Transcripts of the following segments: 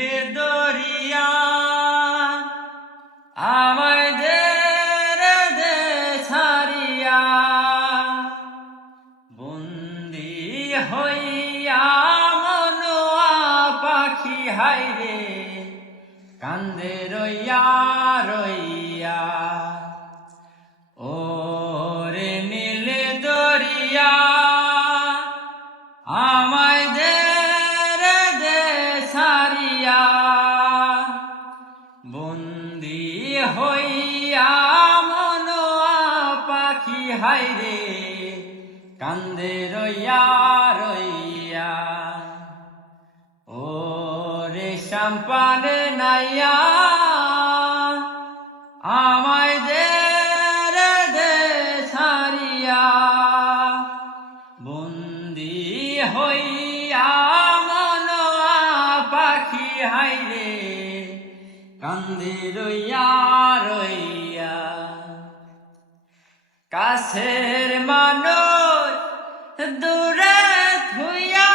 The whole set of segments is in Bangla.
নীলে দরিয়া আমায় দে ছাড়িয়া বন্দি হইয়া মনোয়া পাখি হাইরে কান্দে রইয়া রইয়া ও রে নীলে দরিয়া আমায় দে ছাড়িয়া বন্দি হইয়া মনোয়া পাখি হাইরে কান্দে রইয়া রইয়া ও রে শ্যামপানে নাইয়া আমায় দে ছাড়িয়া বন্দি হইয়া মনোয়া পাখি হাইরে কান্দে রইয়া রইয়া কাছের মানুষ দূরে থুইয়া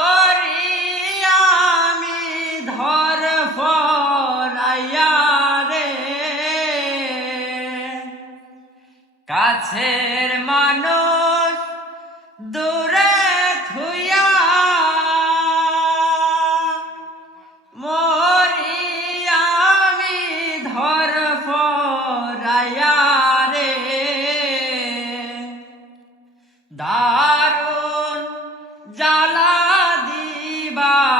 মরিয়া আমি ধর ফরাইয়া রে কাছের মানুষ দূরে থুইয়া মরিয়া আমি ধর ফরাইয়া রে দারুণ জ্বালা দিবানিসি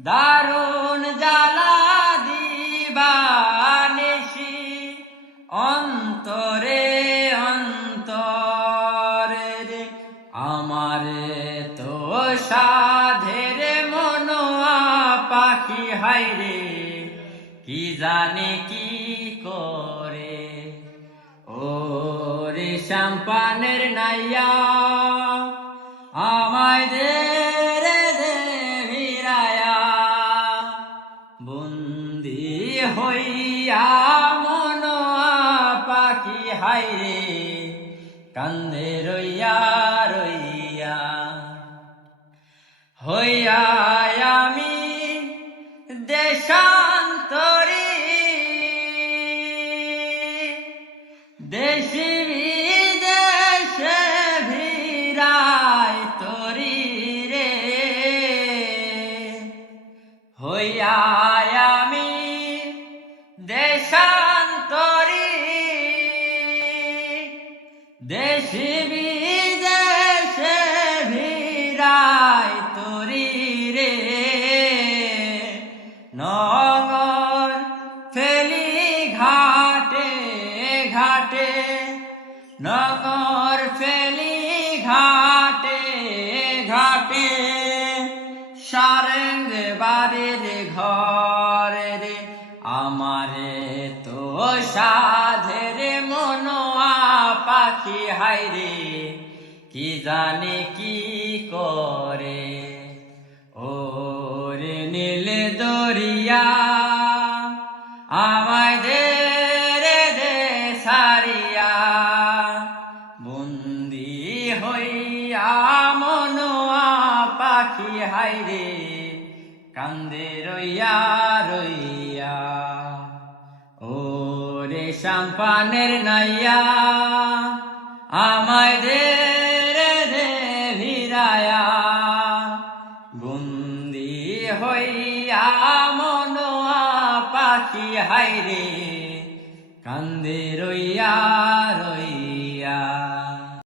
দারুণ জ্বালা দিবানিসি অন্তরে অন্তরে রে আমারে তো সাধের মনোয়া পাখি হাইরে কি জানে কি করে ও রে শ্যামপানের নাইয়া আমায় দে ভিড়ায়া বন্দি হইয়া মনোয়া পাখি হাইরে কান্দে রইয়া রইয়া হইয়া আমি দেশান্তরী দেশি বিদেশে ভিড়াই তরি রে হইয়া আমি দেশান্তরী দেশি বিদেশে ভিড়াই তরি রে নগর ফেলি ঘাটে ঘাটে নগর ফেলি ঘাটে ঘাটে সারেঙ্গ বাড়ির ঘরে রে আমারে তো সাধের মনোয়া পাখি হাইরে কি জানে কি করে ও রে নীলে দরিয়া আমায় দে ছাড়িয়া বন্দি হইয়া মনোয়া পাখি হাইরে কান্দে রইয়া রইয়া ও রে শ্যামপানের নাইয়া আমায় দে ভিড়ায়া বন্দি হইয়া মনোয়া পাখি হাইরে কান্দে রইয়া